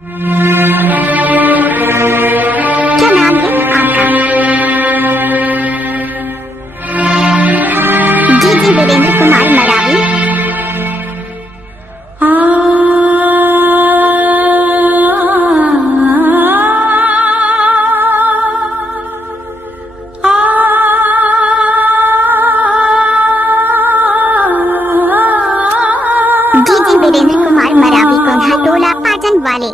क्या नाम है आपका? जी वीरेंद्र कुमार मरावी। जी वीरेंद्र कुमार मरावी कोन्हा टोला पाटन वाले।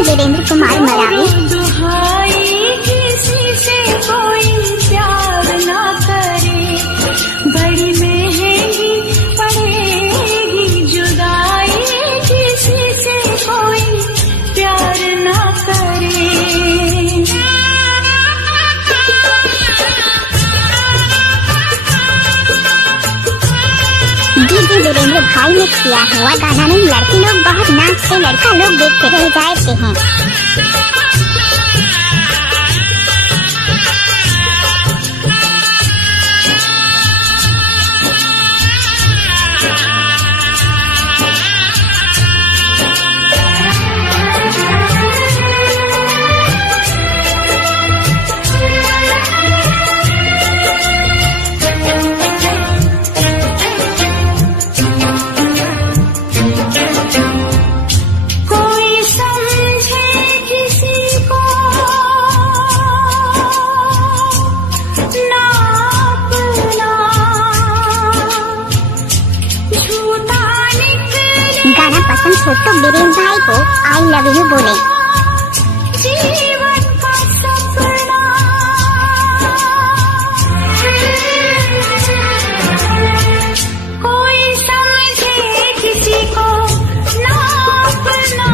वीरेंद्र कुमार मरावी। किसी से कोई प्यार ना करे, बड़ी महंगी पड़ेगी जुदाई, किसी से कोई प्यार ना करे। वीरेंद्र भाई ने किया हुआ गाना नहीं, लड़के लोग बहुत नाचते, लड़का लोग देख के रह जाते हैं। गाना पसंद हो तो वीरेंद्र भाई को आई लव यू बोले। जीवन का सपना कोई समझे किसी को ना अपना,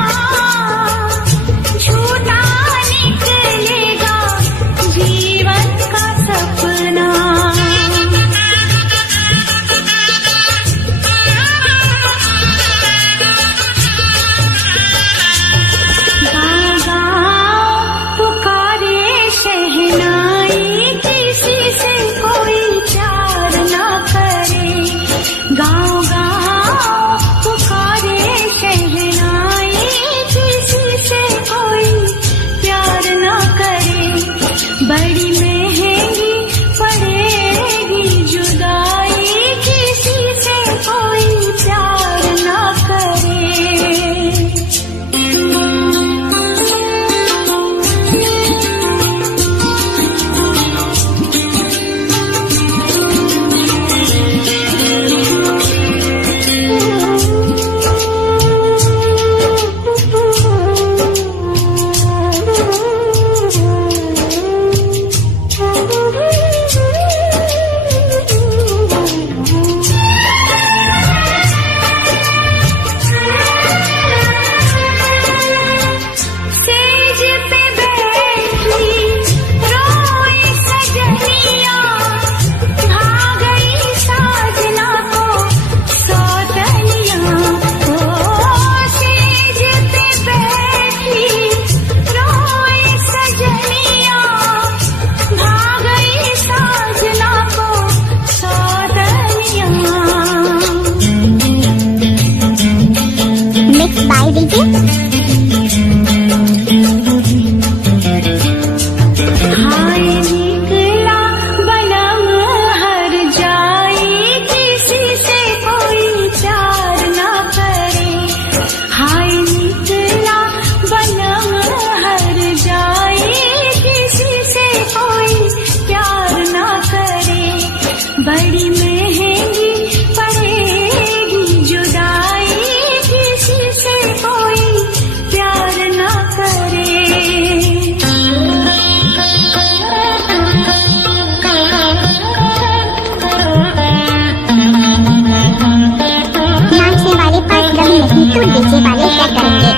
झूठा निकलेगा जीवन का सपना। सुनाई दीजिए। हाय निकला बनम हर जाए किसी से कोई प्यार ना करे। हाय निकला बनम हर जाए किसी से कोई प्यार ना करे। बड़ी महंगी पड़ेगी जुदाई किसी से कोई प्यार ना करे। नाचने वाले पास दम नहीं तो डीजे वाले क्या करेंगे।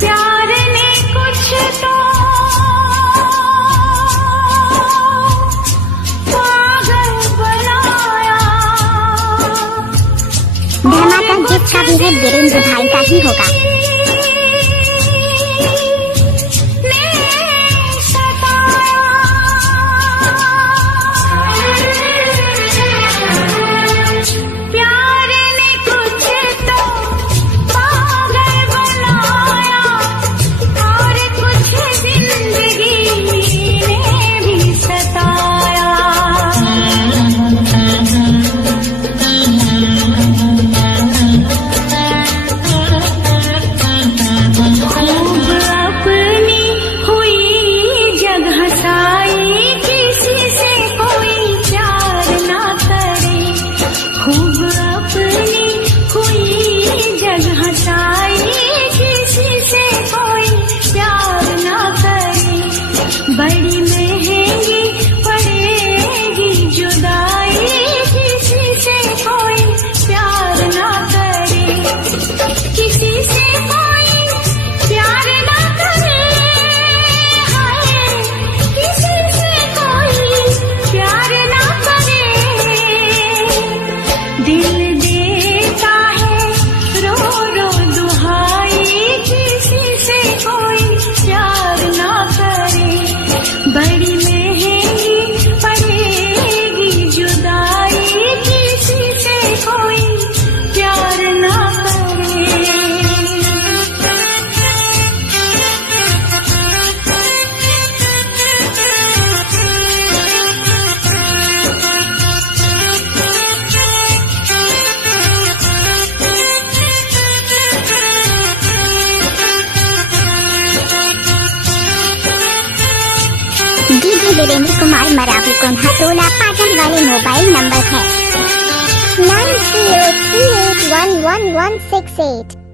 प्यार ने कुछ तो पागल बनाया। धमाका जिसका भी है वीरेंद्र भाई का ही होगा। ने सताया। प्यार ने कुछ तो पागल बनाया और कुछ जिंदगी ने भी सताया। खूब अपनी हुई जगह साई किसी से कोई प्यार ना करे। खूब अपनी हुई जगह साई किसी से कोई प्यार ना करे। बड़ी महंगी पड़ेगी जुदाई किसी से कोई प्यार ना करे। किसी से कोई प्यार ना करे। हाय किसी से कोई प्यार ना करे। दिल देता है रो रो दुहाई किसी से कोई प्यार ना करे। बड़ी महंगी पड़ेगी जुदाई किसी से कोई प्यार ना डीजे वीरेंद्र कुमार मरावी कोन्हा टोला पाटन वाले मोबाइल नंबर है 9038111168।